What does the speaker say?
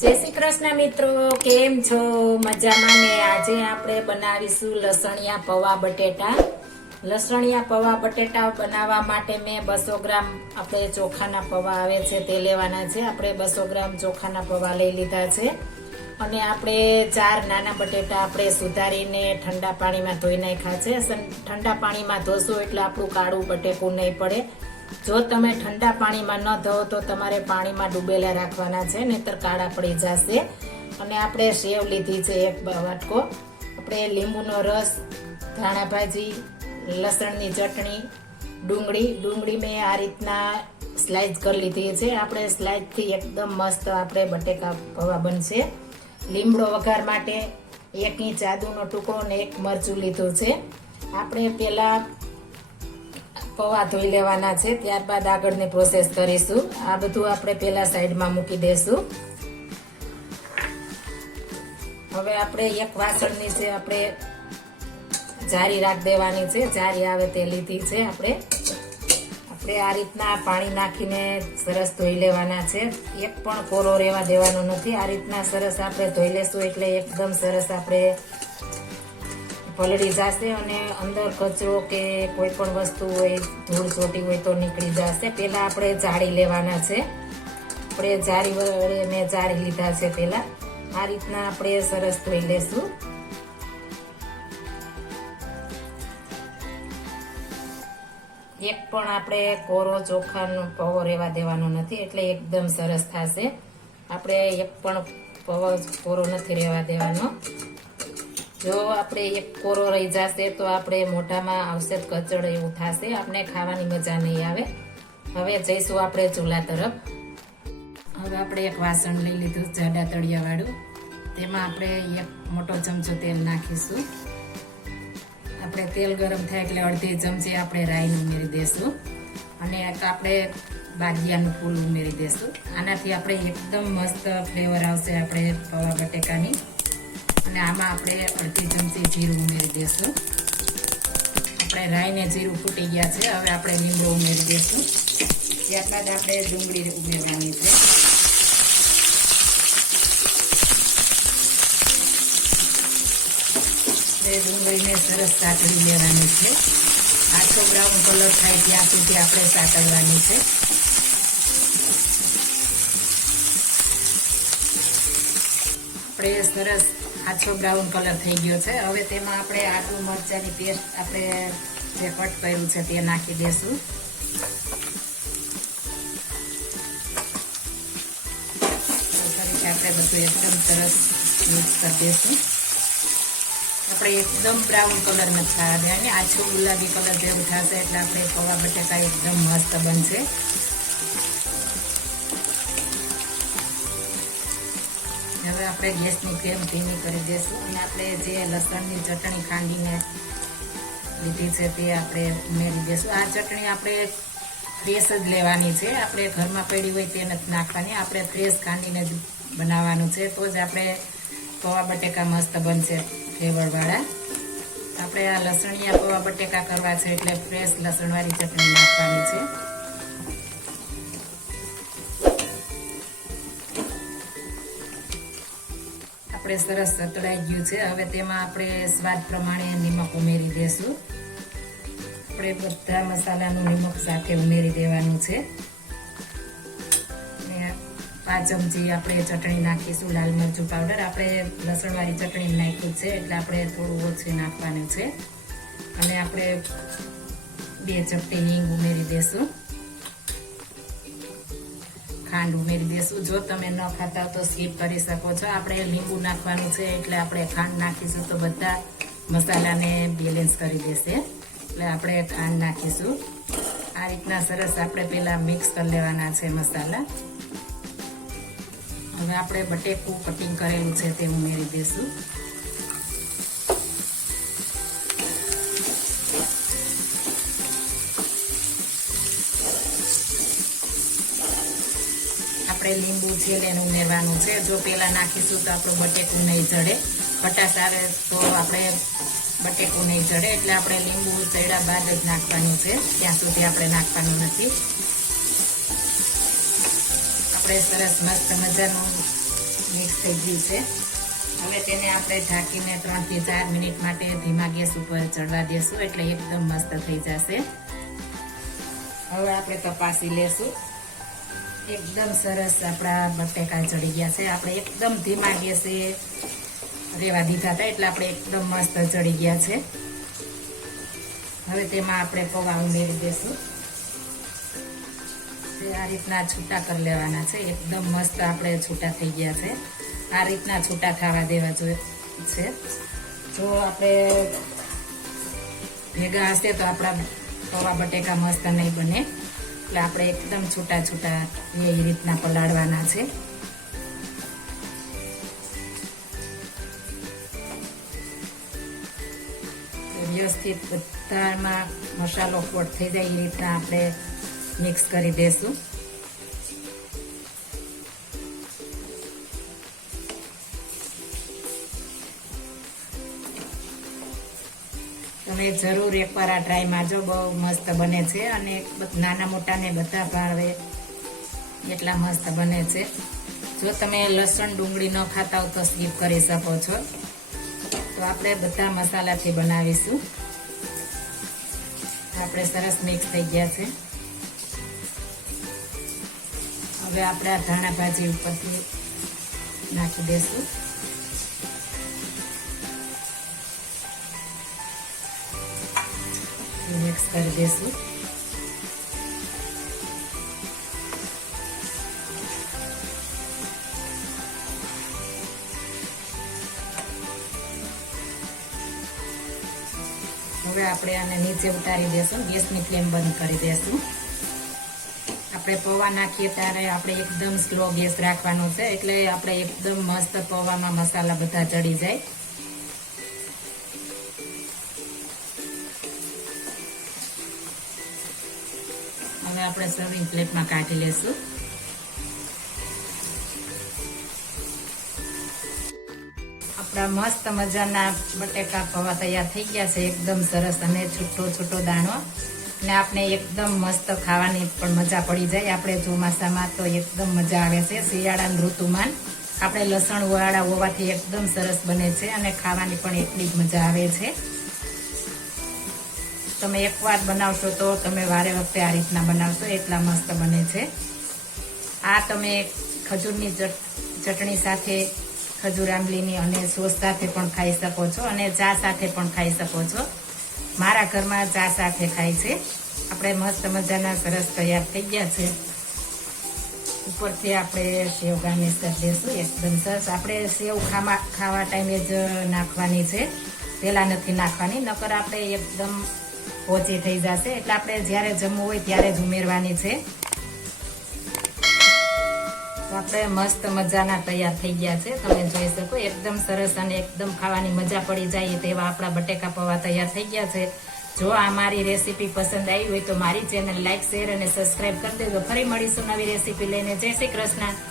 જય શ્રી કૃષ્ણ મિત્રો, કેમ છો? મજામાં ને? આજે આપણે બનાવીશું લસણિયા પૌવા બટેટા. લસણિયા પૌવા બટેટા બનાવવા માટે મેં બસો ગ્રામ આપણે ચોખાના પૌવા આવે છે તે લેવાના છે. આપણે બસો ગ્રામ ચોખાના પૌવા લઈ લીધા છે. અને આપણે ચાર નાના બટેટા આપણે સુધારીને ઠંડા પાણીમાં ધોઈ નાખ્યા છે. ઠંડા પાણીમાં ધોશું એટલે આપણું કાળું બટેકું નહીં પડે. જો તમે ઠંડા પાણીમાં ન ધો તો તમારે પાણીમાં ડૂબેલા રાખવાના છે, નહીતર કાળા પડી જશે. અને આપણે સેવ લીધી છે એક વાટકો. આપણે લીંબુનો રસ, ધાણા ભાજી, લસણની ચટણી, ડુંગળી. ડુંગળી મેં આ રીતના સ્લાઇસ કરી લીધી છે. આપણે સ્લાઇસથી એકદમ મસ્ત આપણે બટેકા પૌવા બનશે. લીમડો વઘાર માટે એક ઇંચ આદુનો ટુકડો ને એક મરચું લીધું છે. આપણે પેલા પૌવા ધોઈ લેવાના છે. ત્યારબાદ આગળની પ્રોસેસ કરીશું. આ બધું આપણે પેલા સાઈડમાં મૂકી દેશું. હવે આપણે એક વાસણની છે આપણે જારી રાખ દેવાની છે. જારી આવે તે લીધી છે આપણે. આપણે આ રીતના પાણી નાખીને સરસ ધોઈ લેવાના છે. એક પણ કોરો રહેવા દેવાનો નથી. આ રીતના સરસ આપણે ધોઈ લેશું એટલે એકદમ સરસ આપણે પલળી જશે અને અંદર કચરો કે કોઈ પણ વસ્તુ હોય, ધૂળ ચોટી હોય તો નીકળી જશે. પહેલાં આપણે જાળી લેવાના છે. આપણે જાળી વડે મેં જાળી લીધા છે પહેલાં. આ રીતના આપણે સરસ ધોઈ લેશું. એક પણ આપણે કોરો ચોખાનો પવો રહેવા દેવાનો નથી, એટલે એકદમ સરસ થશે. આપણે એક પણ પવો કોરો નથી રહેવા દેવાનો. જો આપણે એક કોરો રહી જશે તો આપણે મોઢામાં આવશે કચડ એવું થશે. આપણે ખાવાની મજા નહીં આવે. હવે જઈશું આપણે ચૂલા તરફ. હવે આપણે એક વાસણ લઈ લીધું જાડા તળિયાવાળું. તેમાં આપણે એક મોટો ચમચો તેલ નાખીશું. આપણે તેલ ગરમ થાય એટલે અડધી ચમચી આપણે રાઈને ઉમેરી દઈશું અને એક આપણે બાગિયાનું ફૂલ ઉમેરી દઈશું આનાથી આપણે એકદમ મસ્ત ફ્લેવર આવશે આપણે પવા બટેકાની. અને આમાં આપણે અડધી ચમચી જીરું ઉમેરી દેશું. આપણે રાઈને જીરું ફૂટી ગયા છે, હવે આપણે લીમડો ઉમેરી દઈશું ત્યારબાદ આપણે ડુંગળી ઉમેરવાની છે. ડુંગળીને સરસ સાતળી લેવાની છે. આખો બ્રાઉન કલર થાય ત્યાં સુધી આપણે સાતળવાની છે. આપણે સરસ આછો બ્રાઉન કલર થઈ ગયો છે. હવે તેમાં આપણે આદુ મરચાંની પેસ્ટ આપણે જે કટ કર્યું છે તે નાખી દેશું. આપણે બધું એકદમ સરસ મિક્સ કરી દઈશું આપણે એકદમ બ્રાઉન કલર નથી થવા દેવાની આછો ગુલાબી કલર જેવું થશે એટલે આપણે પૌવા બટાકા એકદમ મસ્ત બનશે. હવે આપણે ગેસની ફ્લેમ ધીમી કરી દઈશું અને આપણે જે લસણની ચટણી ખાંડીને લીધી છે તે આપણે ઉમેરી દઈશું આ ચટણી આપણે ફ્રેશ જ લેવાની છે. આપણે ઘરમાં પડી હોય તે નથી નાખવાની. આપણે ફ્રેશ ખાંડીને જ બનાવવાનું છે. તો જ આપણે પૌવા બટેકા મસ્ત બનશે ફ્લેવરવાળા. આપણે આ લસણિયા પૌવા બટેકા કરવા છે એટલે ફ્રેશ લસણવાળી ચટણી નાખવાની છે. આપણે સરસ તળાઈ ગયું છે. હવે તેમાં આપણે સ્વાદ પ્રમાણે નિમક ઉમેરી દેશું. આપણે બધા મસાલાનું નિમક સાથે ઉમેરી દેવાનું છે. પાંચ ચમચી આપણે ચટણી નાખીશું, લાલ મરચું પાવડર આપણે લસણવાળી ચટણી નાખ્યું છે, એટલે આપણે થોડું ઓછું નાખવાનું છે. અને આપણે બે ચપટી હિંગ ઉમેરી દેશું. ખાંડ ઉમેરી દેશું. જો તમે ન ખાતા તો સ્કીપ કરી શકો છો. આપણે લીંબુ નાખવાનું છે એટલે આપણે ખાંડ નાખીશું તો બધા મસાલાને બેલેન્સ કરી દેશે. એટલે આપણે ખાંડ નાખીશું. આ રીતના સરસ આપણે પહેલાં મિક્સ કરી લેવાના છે મસાલા. હવે આપણે બટેકું કટિંગ કરેલું છે તે ઉમેરી દેશું. આપણે લીંબુ છે એને ઉમેરવાનું છે. જો પેલા નાખીશું તો આપણું બટેકું નહીં જડે. ખટાશ આવે તો આપણે બટેકું નહીં ચડે એટલે આપણે લીંબુ ચડ્યા બાદ જ નાખવાનું છે. ત્યાં સુધી આપણે નાખવાનું નથી. આપણે સરસ મસ્ત મજાનું મિક્સ થઈ ગયું છે. હવે તેને આપણે ઢાંકીને ત્રણથી ચાર મિનિટ માટે ધીમા ગેસ ઉપર ચડવા દેશું. એટલે એકદમ મસ્ત થઈ જશે. હવે આપણે તપાસી લેશું. એકદમ સરસ આપણા બટેકા ચડી ગયા છે. આપણે એકદમ ધીમા ગેસે રેવા દીધા હતા એટલે આપણે એકદમ મસ્ત ચડી ગયા છે. હવે તેમાં આપણે પૌવા ઉમેરી દઈશું. આ રીતના છૂટા કરી લેવાના છે. એકદમ મસ્ત આપણે છૂટા થઈ ગયા છે. આ રીતના છૂટા થવા દેવા જોઈએ છે. જો આપણે ભેગા હશે તો આપણા પૌવા બટેકા મસ્ત નહીં બને. એટલે આપણે એકદમ છૂટા છૂટા એ રીતના પલાળવાના છે. વ્યવસ્થિત બધામાં મસાલો કોટ થઈ જાય એ રીતના આપણે મિક્સ કરી દેશું. તમે જરૂર એકવાર આ ટ્રાય મારજો બહુ મસ્ત બને છે અને નાના મોટાને બધા ભાવે એટલા મસ્ત બને છે. જો તમે લસણ ડુંગળી ન ખાતા હો તો સ્કીપ કરી શકો છો. તો આપણે બધા મસાલાથી બનાવીશું. આપણે સરસ મિક્સ થઈ ગયા છે. હવે આપણે આ ધાણા ભાજી ઉપરથી નાખી દેશું. મિક્સ કરી દેશું હવે આપણે આને નીચે ઉતારી દેશું. ગેસની ફ્લેમ બંધ કરી દેશું. આપણે પૌવા નાખીએ ત્યારે આપણે એકદમ સ્લો ગેસ રાખવાનો છે. એટલે આપણે એકદમ મસ્ત પૌવામાં મસાલા બધા ચડી જાય. હવે આપણે સર્વિંગ પ્લેટમાં કાઢી લેશું. આપણા મસ્ત મજાના બટેકા પૌવા તૈયાર થઈ ગયા છે. એકદમ સરસ અને છૂટો છૂટો દાણો. ને આપણે એકદમ મસ્ત ખાવાની પણ મજા પડી જાય આપણે ચોમાસામાં તો એકદમ મજા આવે છે. શિયાળાની ઋતુમાન. આપણે લસણ વાળા હોવાથી એકદમ સરસ બને છે અને ખાવાની પણ એટલી જ મજા આવે છે. તમે એકવાર બનાવશો તો તમે વારે વખતે આ રીતના બનાવશો, એટલા મસ્ત બને છે. આ તમે ખજૂરની ચટણી સાથે, ખજૂર, આંબલીની અને સોસ સાથે પણ ખાઈ શકો છો અને ચા સાથે પણ ખાઈ શકો છો. મારા ઘરમાં ચા સાથે ખાય છે. આપણે મસ્ત મજાના સરસ તૈયાર થઈ ગયા છે. ઉપરથી આપણે સેવ ગાર્નિશ કરી દઈશું એકદમ સરસ આપણે સેવ ખાવા ખાવા ટાઈમે જ નાખવાની છે. પહેલાં નથી નાખવાની, નકર આપણે એકદમ ઓછી થઈ જશે. એટલે આપણે જ્યારે જમવું હોય ત્યારે જ ઉમેરવાની છે. તો આપણે મસ્ત મજાના તૈયાર થઈ ગયા છે. તમે જોઈ શકો, એકદમ સરસ અને એકદમ ખાવાની મજા પડી જાય તેવા આપણા બટેકા પૌવા તૈયાર થઈ ગયા છે. જો આ મારી રેસીપી પસંદ આવી હોય તો મારી ચેનલ લાઈક, શેર અને સબસ્ક્રાઈબ કરી દેજો. ફરી મળીશું નવી રેસીપી લઈને. જય શ્રી કૃષ્ણ.